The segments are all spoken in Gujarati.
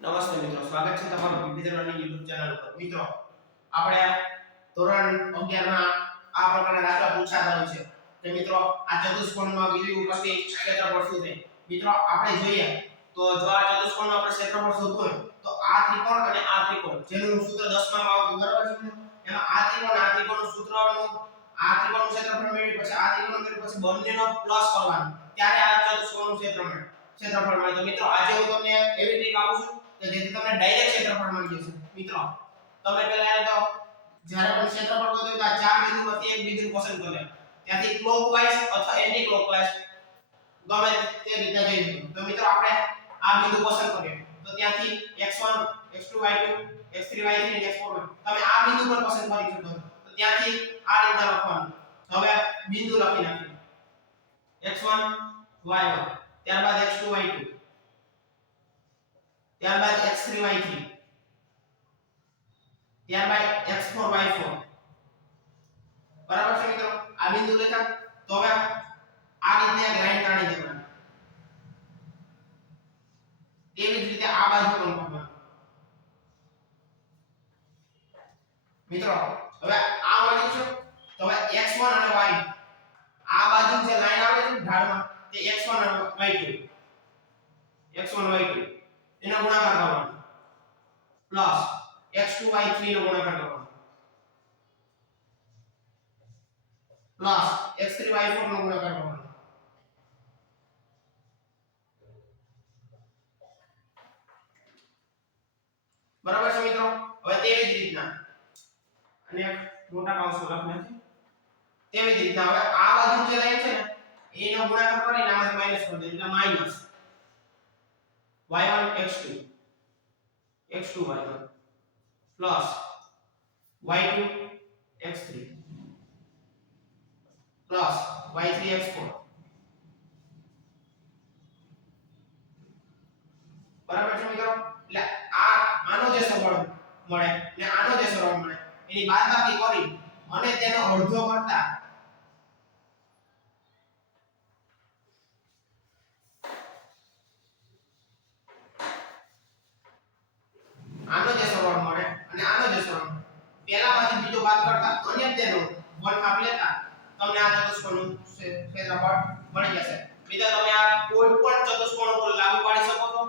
નમસ્તે મિત્રો, સ્વાગત છે તમારું વિવિધ લર્નિંગ YouTube ચેનલ પર. મિત્રો, આપણે ધોરણ 11 ના આ પ્રકારના દાખલા પૂછાતા હોય છે. કે મિત્રો, આ ચતુષ્કોણમાં બિંદુ ઉપરથી ક્ષેત્રફળ શું છે? મિત્રો, આપણે જોઈએ તો જો આ ચતુષ્કોણનું આપણે ક્ષેત્રફળ શોધવું હોય તો આ ત્રિકોણ અને આ ત્રિકોણ જેનું સૂત્ર 10 માં આવતું બરાબર છે. એમાં આ ત્રિકોણનું સૂત્રનું આ ત્રિકોણનું ક્ષેત્રફળ મેળવી પછી આ ત્રિકોણ મેળવી પછી બંનેનો પ્લસ કરવાનો ત્યારે આ ચતુષ્કોણનું ક્ષેત્રફળ મળે. તો મિત્રો, આજે હું તમને એવી ટ્રીક આપું છું કે જેથી તમને ડાયરેક્ટ ક્ષેત્રફળ મળી જશે. મિત્રો, તમે પહેલા તો જ્યારે પણ ક્ષેત્રફળ ગોતો તો આ ચાર બિંદુમાંથી એક બિંદુ પસંદ કરી લે. ત્યાંથી ક્લોકવાઇઝ અથવા એન્ટી ક્લોકવાઇઝ ગમે તે રીતે જઈ શકો. તો મિત્રો, આપણે આ બિંદુ પસંદ કરીએ તો ત્યાંથી x1 x2 y2 x3 y3 અને x4 તમે આ બિંદુ પર પસંદ કરી શકો. તો ત્યાંથી આ રીતના લખવાનું. હવે બિંદુ લખી નાખીએ x1 y1 ત્યારબાદ x2 y2 ત્યારબાદ x3 y3 ત્યારબાદ x4 y4 બરાબર છે મિત્રો. આ બિંદુ લેતા તો હવે આ રીતને એક લાઈન કાઢી દેવાની. તેવી જ રીતે આ બાજુ પણ કરવાનું. મિત્રો, હવે આ મળ્યું છે તો હવે x1 અને y આ બાજુ જે લાઈન આવે છે ઢાળમાં તે x1 અને y2 એનો ગુણાકાર કરવાનો પ્લસ x2 y3 નો ગુણાકાર કરવાનો પ્લસ x3 y4 નો ગુણાકાર કરવાનો. બરાબર છે મિત્રો. હવે તેવી જ રીતના અને મોટા કૌંસો લખના છે. તેવી જ રીતના હવે આ બાજુ જે લાઈન છે ને એનો ગુણાકાર કરીને આમાંથી માઈનસ કરી દે એટલે minus y1 x2 x2 y1 plus y2 x3 plus y3 x4 બરાબર છે મિત્રો. એટલે આનો જે સરવાળો મળે ને આનો જે સરવાળો મળે એની બાદબાકી કરી અને તેનો અડધો કરતા આનો જે સરવાળો મળે અને આનો જે સરવાળો પહેલામાંથી બીજો બાદ કરતા અને તેનો વર્ગમૂળ લેતા તમને આ ચતુષ્કોણનું ક્ષેત્રફળ મળી જશે. મિત્રો, તમે આ કોઈ પણ ચતુષ્કોણ ઉપર લાગુ પાડી શકો છો.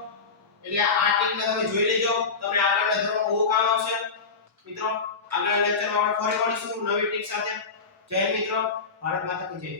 એટલે આ ટીપને તમે જોઈ લેજો, તમને આગળના ધોરણમાં બહુ કામ આવશે. મિત્રો, આગળના લેક્ચરમાં આપણે ફરી મળીશું નવી ટીપ સાથે. જય મિત્રો, ભારત માતા કી જય.